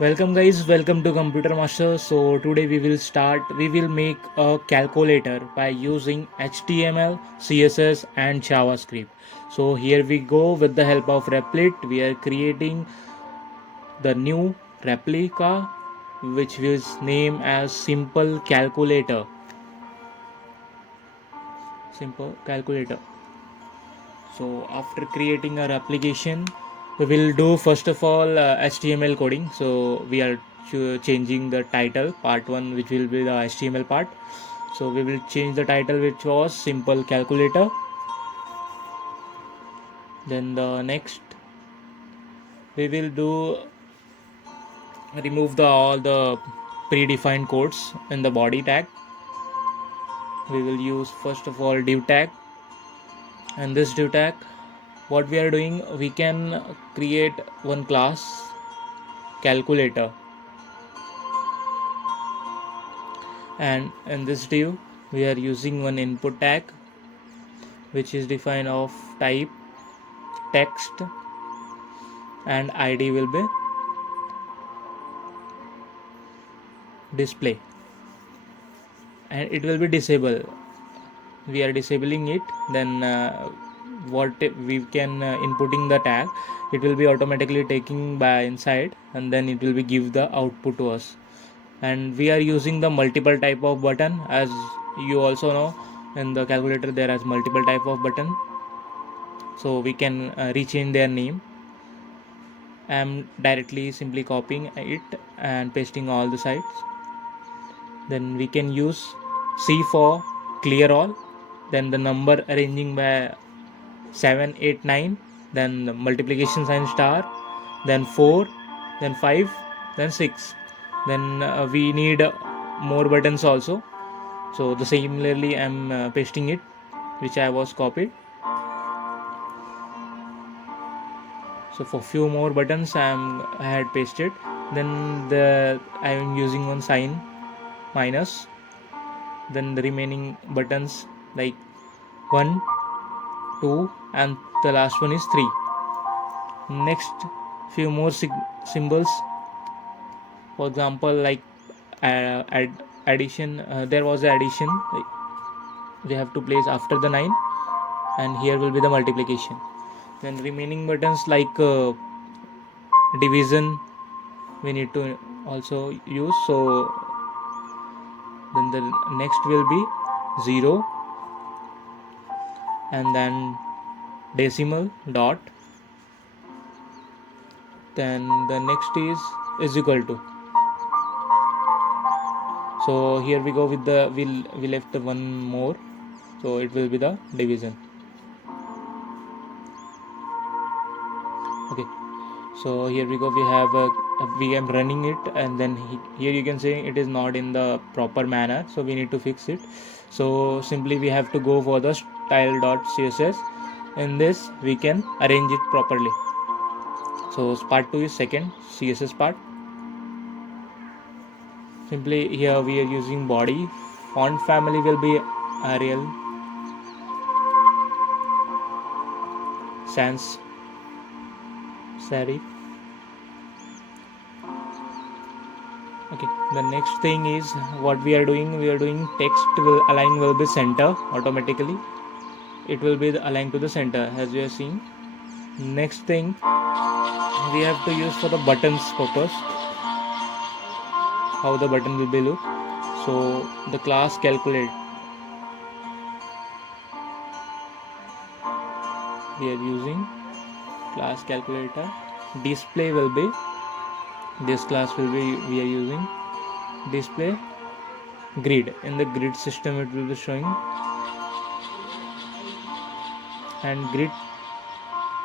Welcome guys, welcome to Computer Master. So today we will make a calculator by using HTML, CSS and JavaScript. So here we go with the help of Replit. We are creating the new replica which is named as simple calculator. Simple calculator. So after creating our application, we will do first of all HTML coding. So we are changing the title part 1, which will be the HTML part. So we will change the title, which was simple calculator. Then the next we will do remove the all the predefined codes in the body tag. We will use first of all div tag, and this div tag, what we are doing, we can create one class calculator, and in this div we are using one input tag which is defined of type text, and id will be display, and it will be disabled. We are disabling it. Then what we can inputting the tag, it will be automatically taking by inside, and then it will be give the output to us. And we are using the multiple type of button. As you also know, in the calculator there is multiple type of button, so we can rechange their name. I am directly simply copying it and pasting all the sides. Then we can use C for clear all, then the number arranging by 7, 8, 9, then the multiplication sign star, then 4, then 5, then 6. Then we need more buttons also. So the similarly I'm pasting it, which I was copied. So for few more buttons I had pasted. Then I am using one sign minus. Then the remaining buttons like 1, 2, and the last one is 3. Next few more symbols, for example like addition, there was the addition, they have to place after the 9, and here will be the multiplication. Then remaining buttons like division we need to also use. So then the next will be 0, and then decimal dot, then the next is equal to. So here we go with the we left one more, so it will be the division. Okay, so here we go, we am running it, and then here you can see it is not in the proper manner, so we need to fix it. So simply we have to go for the style.css. In this we can arrange it properly. So part 2 is second CSS part. Simply here we are using body, font family will be Arial, sans serif. Okay, the next thing is what we are doing text will align will be center automatically, it will be aligned to the center as you are seeing. Next thing we have to use for the buttons purpose, how the button will be look. So the class calculate, we are using class calculator. Display will be, this class will be, we are using display grid. In the grid system it will be showing, and grid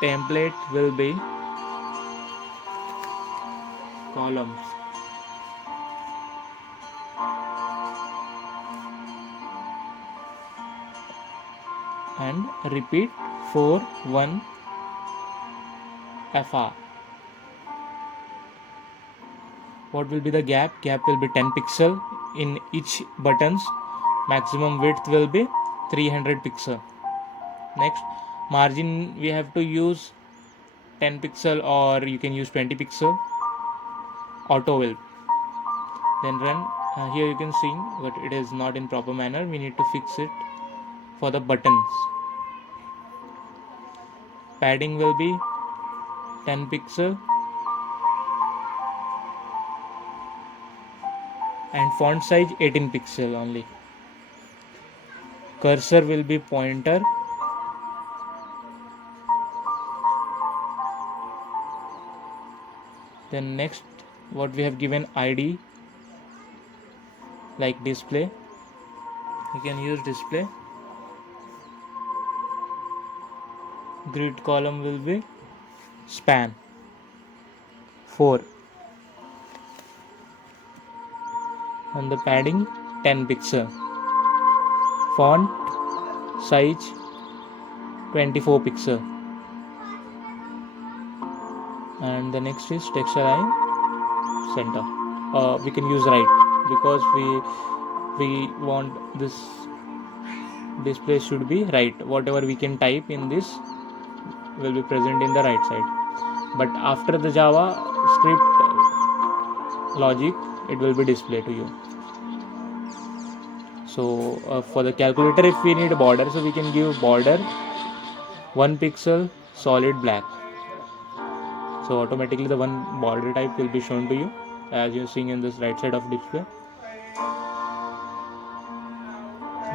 template will be columns. And repeat for 1 fr. What will be the gap? Gap will be 10 pixel in each buttons. Maximum width will be 300 pixel. Next, margin we have to use 10 pixel, or you can use 20 pixel. auto will. Then run. Here you can see, but it is not in proper manner. We need to fix it for the buttons. Padding will be 10 pixel and font size 18 pixel only. Cursor will be pointer. Then next, what we have given ID like display. You can use display. Grid column will be span 4 and the padding 10 pixel. Font size 24 pixel. And the next is text align center. We can use right because we want this display should be right. Whatever we can type in this will be present in the right side, but after the JavaScript logic it will be displayed to you. So for the calculator, if we need a border, so we can give border 1 pixel solid black. So automatically the one border type will be shown to you as you're seeing in this right side of display.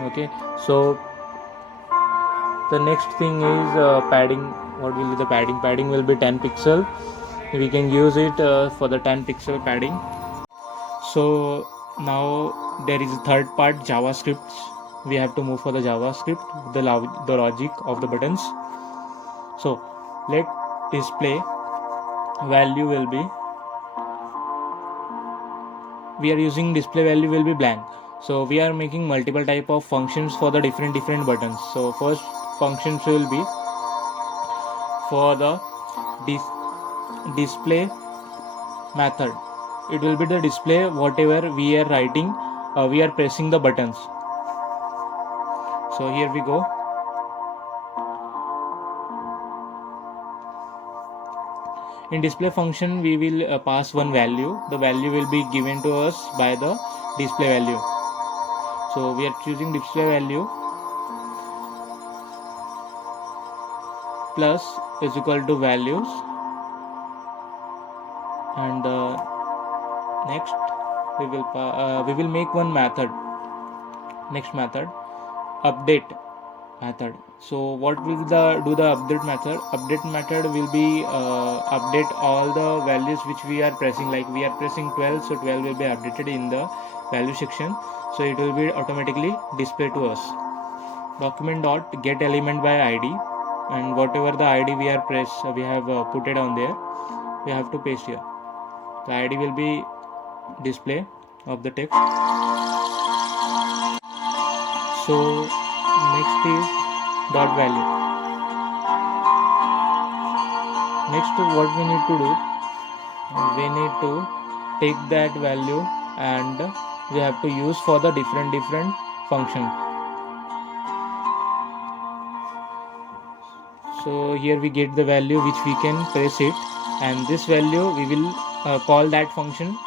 Okay, so the next thing is padding. What will be the padding? Padding will be 10 pixel. We can use it for the 10 pixel padding. So now there is a third part, JavaScript. We have to move for the JavaScript, the logic of the buttons. So let display value will be, we are using display value will be blank. So we are making multiple type of functions for the different buttons. So first functions will be for the display method. It will be the display whatever we are writing, we are pressing the buttons. So here we go. In display function we will pass one value. The value will be given to us by the display value. So we are choosing display value plus is equal to values, and next we will make one method. Next method, update method. So what will do the update method? Update method will be update all the values which we are pressing. Like we are pressing 12, so 12 will be updated in the value section. So it will be automatically displayed to us. Document dot get element by ID, and whatever the ID we have put it on there, we have to paste here. The ID will be display of the text. So next is dot value. Next, what we need to do, we need to take that value and we have to use for the different functions. So here we get the value which we can press it, and this value we will call that function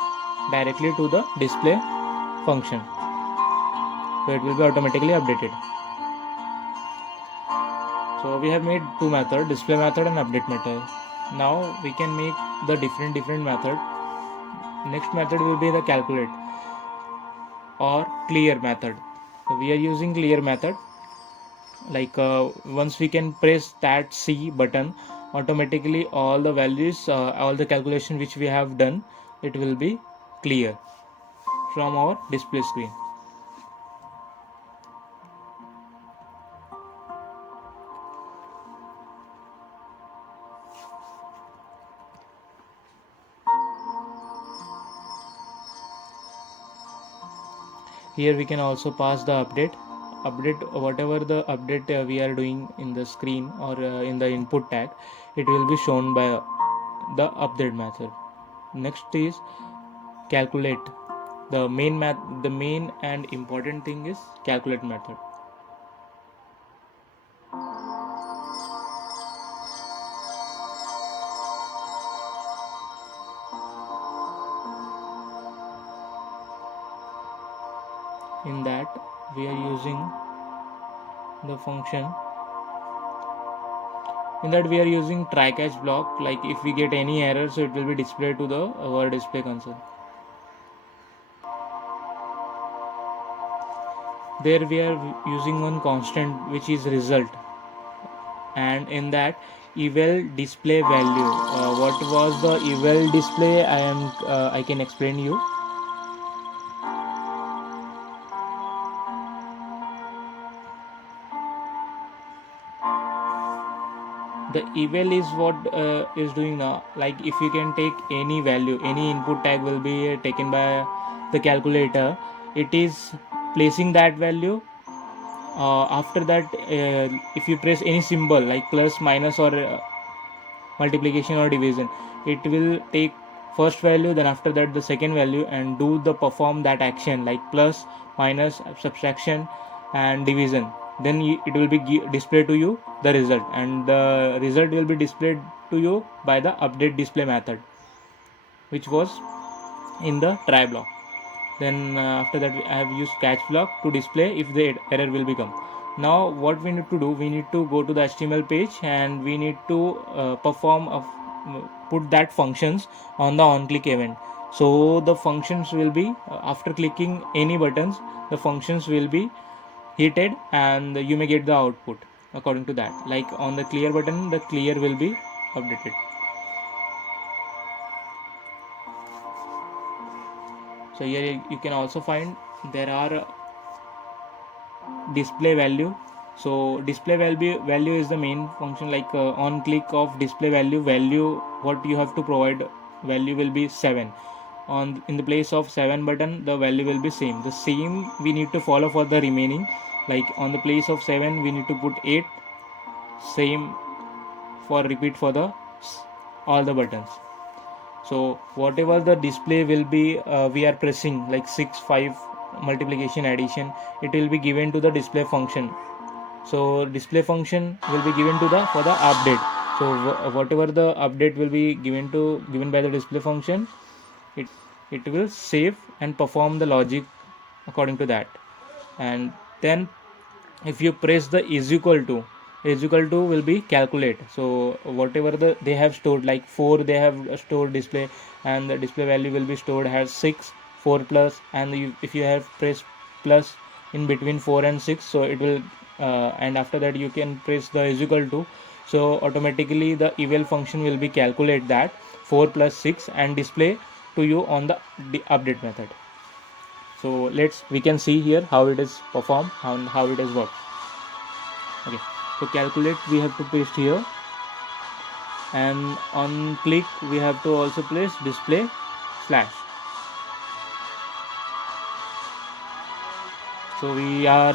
directly to the display function. So it will be automatically updated. So we have made two methods, display method and update method. Now we can make the different method. Next method will be the calculate or clear method. So we are using clear method. Like once we can press that C button, automatically all the values, all the calculation which we have done, it will be clear from our display screen. Here we can also pass the update whatever the update we are doing in the screen or in the input tag, it will be shown by the update method. Next is calculate. The main and important thing is calculate method. In that we are using the function, in that we are using try catch block. Like if we get any error, so it will be displayed to the our display console. There we are using one constant which is result, and in that eval display value. What was the eval display? I can explain you. The eval is what is doing now. Like if you can take any value, any input tag will be taken by the calculator. It is placing that value. After that, if you press any symbol like plus, minus, or multiplication or division, it will take first value, then after that the second value, and do the perform that action like plus, minus, subtraction, and division. Then it will be displayed to you the result, and the result will be displayed to you by the update display method, which was in the try block. Then after that I have used catch block to display if the error will become. Now what we need to do, we need to go to the HTML page, and we need to put that functions on the on click event. So the functions will be after clicking any buttons, the functions will be heated, and you may get the output according to that. Like on the clear button, the clear will be updated. So here you can also find there are display value. So display value is the main function. Like on click of display value what you have to provide value will be 7. On in the place of 7 button, the value will be same. The same we need to follow for the remaining. Like on the place of 7 we need to put 8. Same for repeat for the all the buttons. So whatever the display will be, we are pressing like 6, 5, multiplication, addition, it will be given to the display function. So display function will be given to the for the update. So whatever the update will be given by the display function, it will save and perform the logic according to that. And then if you press the is equal to will be calculate. So whatever they have stored, like 4 they have stored display, and the display value will be stored as 6, 4 plus, and if you have pressed plus in between 4 and 6, so it will and after that you can press the is equal to, so automatically the eval function will be calculate that 4 plus 6 and display to you on the update method. So we can see here how it is performed and how it is worked. Okay, so calculate we have to paste here, and on click we have to also place display slash. So we are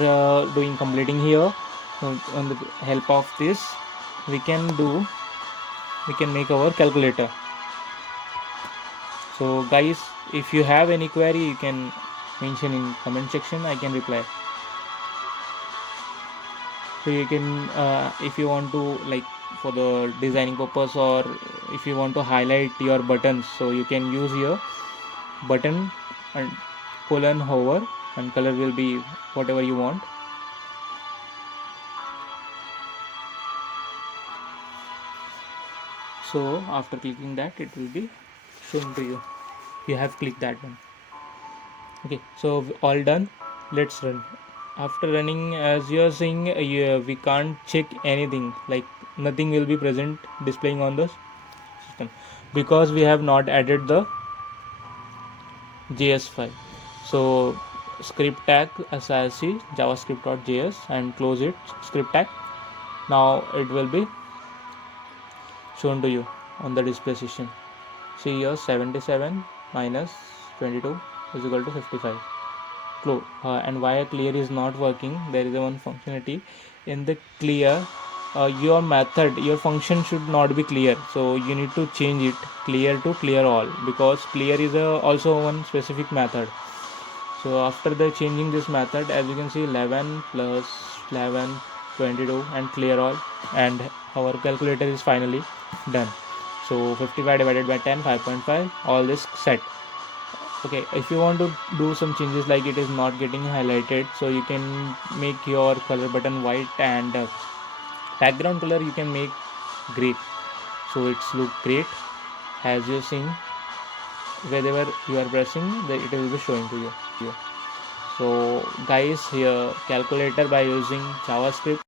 doing completing here. So on the help of this we can make our calculator. So guys, if you have any query, you can mention in comment section, I can reply. So you can if you want to, like for the designing purpose, or if you want to highlight your buttons, so you can use your button and colon hover, and color will be whatever you want. So after clicking that, it will be shown to you. You have clicked that one. Okay, so all done. Let's run. After running, as you are seeing, we can't check anything, like nothing will be present displaying on the system, because we have not added the JS file. So script tag SIC javascript.js and close it, script tag. Now it will be shown to you on the display session. See here, 77 minus 22 is equal to 55. And why clear is not working, there is a one functionality in the clear. Your method, your function should not be clear, so you need to change it clear to clear all, because clear is also one specific method. So after the changing this method, as you can see, 11 plus 11 22 and clear all, and our calculator is finally done. So 55 divided by 10, 5.5, all this set. Okay, if you want to do some changes like it is not getting highlighted, so you can make your color button white, and background color you can make gray, so it's look great. As you're seeing, wherever you are pressing, it will be showing to you. So guys, here calculator by using JavaScript